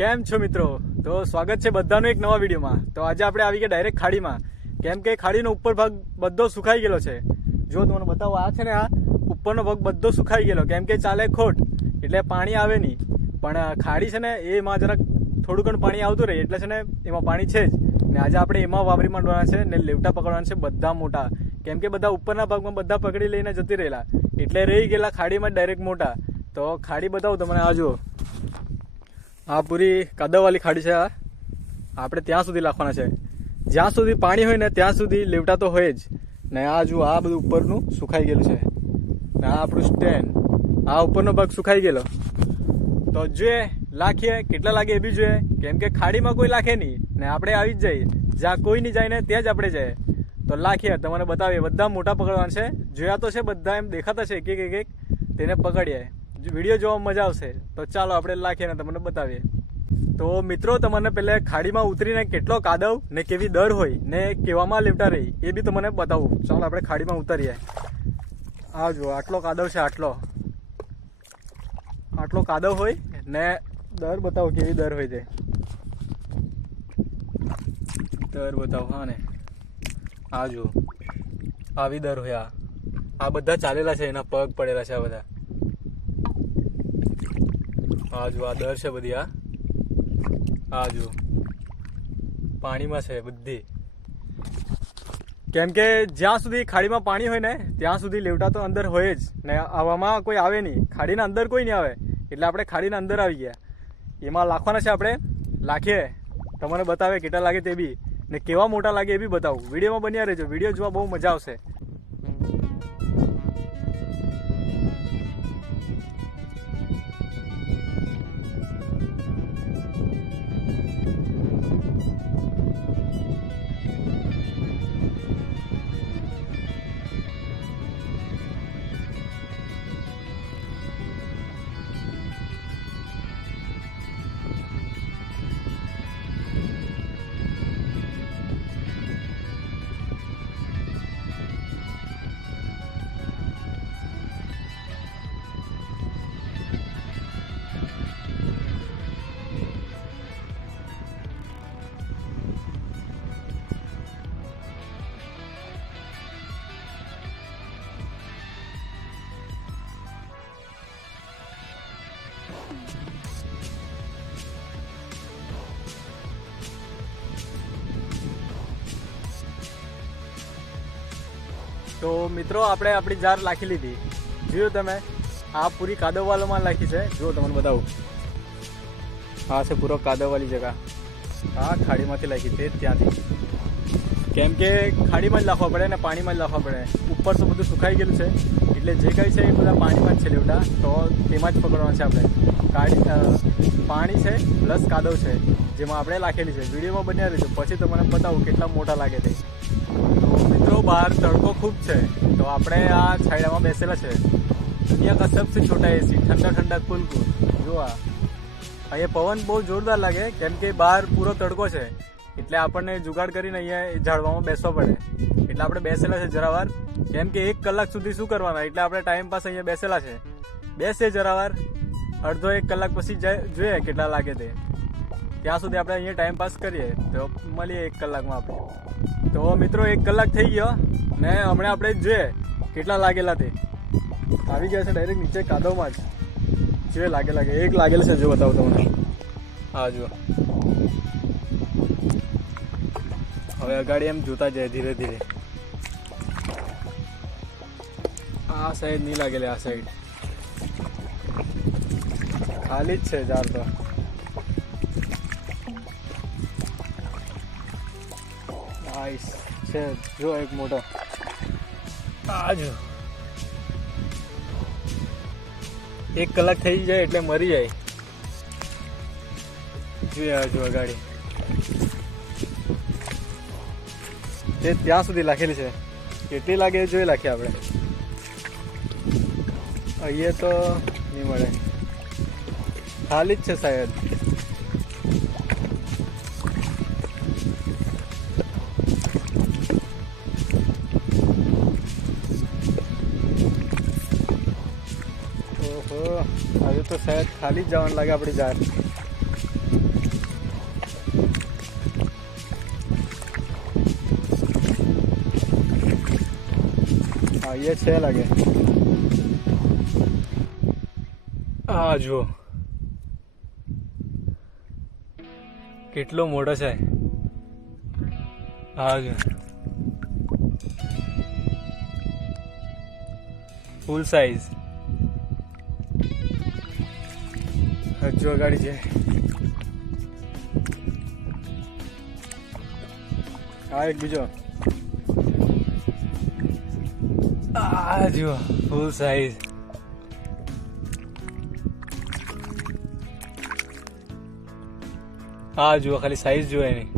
કેમ છો મિત્રો? તો સ્વાગત છે બધાનું એક નવા વિડીયોમાં। તો આજે આપણે આવી ગયા ડાયરેક્ટ ખાડીમાં, કેમ કે ખાડીનો ઉપર ભાગ બધો સુકાઈ ગયેલો છે। જો તમને બતાવો, આ છે ને, આ ઉપરનો ભાગ બધો સુકાઈ ગયેલો, કેમ કે ચાલે ખોટ એટલે પાણી આવે નહીં। પણ ખાડી છે ને, એમાં જરાક થોડું ઘણું પાણી આવતું રહે એટલે છે ને, એમાં પાણી છે જ ને। આજે આપણે એમાં વાવરી માંડવાના છે ને લેવટા પકડવાના છે બધા મોટા, કેમ કે બધા ઉપરના ભાગમાં બધા પકડી લઈને જતી રહેલા એટલે રહી ગયેલા ખાડીમાં ડાયરેક્ટ મોટા। તો ખાડી બતાવું તમને, આ જુઓ, આ પૂરી કાદવવાળી ખાડી છે। આપણે ત્યાં સુધી નાખવાના છે, જ્યાં સુધી પાણી હોય ને ત્યાં સુધી લેવટા તો હોય જ ને। આ જુઓ, આ બધું ઉપરનું સુખાઈ ગયેલું છે ને આ આપણું સ્ટેન્ડ, આ ઉપરનો ભાગ સુખાઈ ગયેલો। તો જોઈએ લાખીએ કેટલા લાગે એ બી જોઈએ, કેમ કે ખાડીમાં કોઈ લાખે નહીં ને આપણે આવી જ જઈએ, જ્યાં કોઈ નહીં જાય ને ત્યાં જ આપણે જઈએ। તો લાખીએ તમને બતાવીએ, બધા મોટા પકડવાના છે। જોયા તો છે બધા, એમ દેખાતા છે એક એક તેને પકડીએ। વિડીયો જોવા મજા આવશે, તો ચાલો આપણે લાખીએ ને તમને બતાવીએ। તો મિત્રો, તમને પહેલે ખાડીમાં ઉતરીને કેટલો કાદવ ને કેવી દર હોય ને કેવામાં લેવટા રહી એ બી તમને બતાવું। ચાલો આપણે ખાડીમાં ઉતરીએ। આ જુઓ, આટલો કાદવ છે, આટલો કાદવ હોય ને દર બતાવો કેવી દર હોય તે દર બતાવો। હા ને, આ જુઓ, આવી દર હોય। આ બધા ચાલેલા છે, એના પગ પડેલા છે આ બધા। આ જુઓ, આ દર છે બધી। આ જુઓ, પાણીમાં છે બધી, કેમ કે જ્યાં સુધી ખાડીમાં પાણી હોય ને ત્યાં સુધી લેવટા તો અંદર હોય જ ને। આવામાં કોઈ આવે નહીં, ખાડીના અંદર કોઈ નહીં આવે એટલે આપણે ખાડીના અંદર આવી ગયા। એમાં લાખવાના છે આપણે, લાખીએ તમને બતાવે કેટલા લાગે તે બી ને કેવા મોટા લાગે એ બી બતાવું। વિડીયોમાં બન્યા રહેજો, વિડીયો જોવા બહુ મજા આવશે। તો મિત્રો, આપણે આપણી જાર લાખી લીધી। જોયું તમે, આ પૂરી કાદવવાળોમાં લાખી છે। જો તમને બતાવું, આ છે પૂરો કાદવવાળી જગા। આ ખાડીમાંથી લાખી છે, ત્યાંથી, કેમ કે ખાડીમાં જ લાખવા પડે ને પાણીમાં જ લાખવા પડે। ઉપર તો બધું સુકાઈ ગયેલું છે એટલે જે કંઈ છે એ બધા પાણીમાં જ છે લેવટા, તો તેમાં જ પકડવાના છે આપણે। પાણી છે પ્લસ કાદવ છે જેમાં આપણે લાખેલી છે। વિડીયોમાં બન્યા રહેજો, પછી તમને બતાવું કેટલા મોટા લાગે તે। મિત્રો, બહાર તડકો ખૂબ છે તો આપણે આ છાયડામાં બેસેલા છે। દુનિયા કા સબસે છોટા એસી, ઠંડા ઠંડા કુલકુલ। જોવા, અહીંયા પવન બહુ જોરદાર લાગે, કેમ કે બહાર પૂરો તડકો છે એટલે આપણને જુગાડ કરીને અહીંયા ઝાડવામાં બેસવા પડે। એટલે આપણે બેસેલા છે જરાવાર, કેમ કે 1 કલાક સુધી શું કરવાના, એટલે આપણે ટાઈમ પાસ અહીંયા બેસેલા છે। બેસે જરાવાર, અડધો 1 કલાક પછી જોઈએ કેટલા લાગે તે, ત્યાં સુધી આપણે અહીંયા ટાઈમ પાસ કરીએ। તો મળીએ 1 કલાકમાં આપણે। તો મિત્રો, 1 કલાક થઈ ગયો ને હમણાં આપણે જોઈએ કેટલા લાગેલા તે। આવી ગયા છે ડાયરેક્ટ નીચે કાદવમાં જ। જે લાગે એક લાગેલ છે, જો બતાવું તમને। હા જુઓ, હવે અગાડી એમ જોતા જાય ધીરે ધીરે। આ સાઈડ નહીં લાગેલી, આ સાઈડ ખાલી જ છે જાર તો। નાઈસ છે, જો એક મોટો, આ જો 1 કલાક થઈ જાય એટલે મરી જાય। જોઈએ જો ગાડી તે ત્યાં સુધી લાખેલી છે, કેટલી લાગે જોઈ લાખીએ આપણે। અહીંયા તો નહીં મળે, ખાલી જ છે શાયદ। ઓહો, આજે તો શાયદ ખાલી જ જવાનું લાગે આપણી જાર। હા એ છે લાગે. હા જુઓ કેટલો મોટો છે. હા જો ફૂલ સાઈઝ. હજુ ગાડી છે. હા એક બીજો. આ જુઓ ફૂલ સાઈઝ. હા જુઓ ખાલી સાઈઝ જુઓ એની.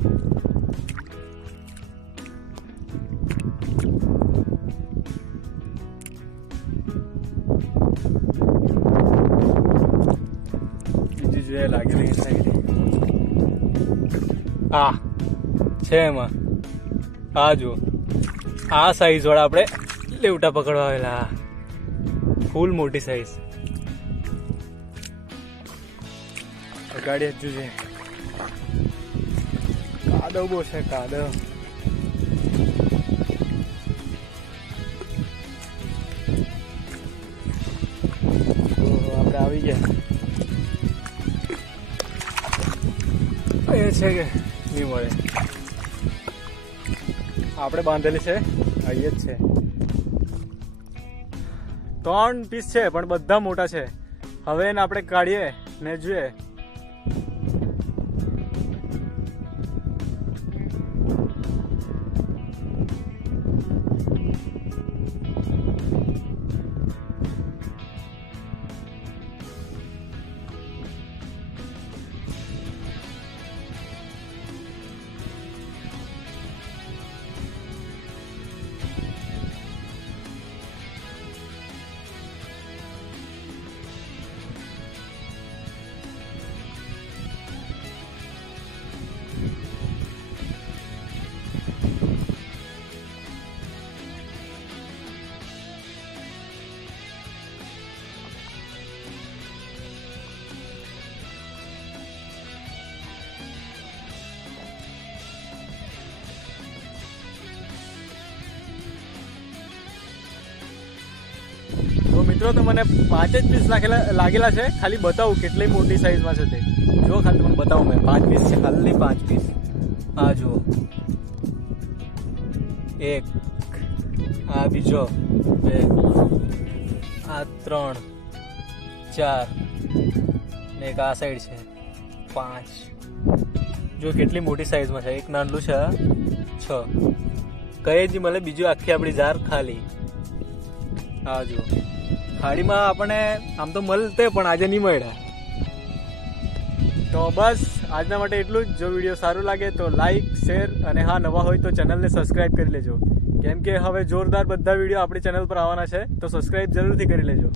બીજી જોઈએ લાગેલી હા છે એમાં. હા જુઓ આ સાઈઝ વાળા આપણે લેવટા પકડવા આવેલા. ફૂલ મોટી સાઈઝ. ગાડી હજુ છે. કાદવ બહુ છે કાદવ. આપણે આવી ગયા. એ છે કે નહીં મળે. આપણે બાંધેલી છે અહીં જ છે. 3 પીસ છે પણ બધા મોટા છે. હવે એને આપણે કાઢીએ ને જોઈએ. તો મિત્રો તો મને 5 જ પીસ લાગેલા છે. ખાલી બતાવું કેટલી મોટી સાઈઝમાં છે તે. જો ખાલી તમને બતાવું મેં 5 પીસ છે ખાલી 5 પીસ. આ જુઓ એક, આ બીજો, 2, આ 3, 4 ને એક આ સાઈડ છે 5. જો કેટલી મોટી સાઈઝમાં છે. એક નાનલું છે 6. કઈ જ મળે બીજું આખી આપણી જાર ખાલી. હા જુઓ ખાડીમાં આપણને આમ તો મળતે પણ આજે નહીં મળ્યા. તો બસ આજના માટે એટલું જ. જો વિડીયો સારું લાગે તો લાઈક, શેર અને હા નવા હોય તો ચેનલને સબસ્ક્રાઈબ કરી લેજો. કેમ કે હવે જોરદાર બધા વિડીયો આપણી ચેનલ પર આવવાના છે તો સબસ્ક્રાઈબ જરૂરથી કરી લેજો.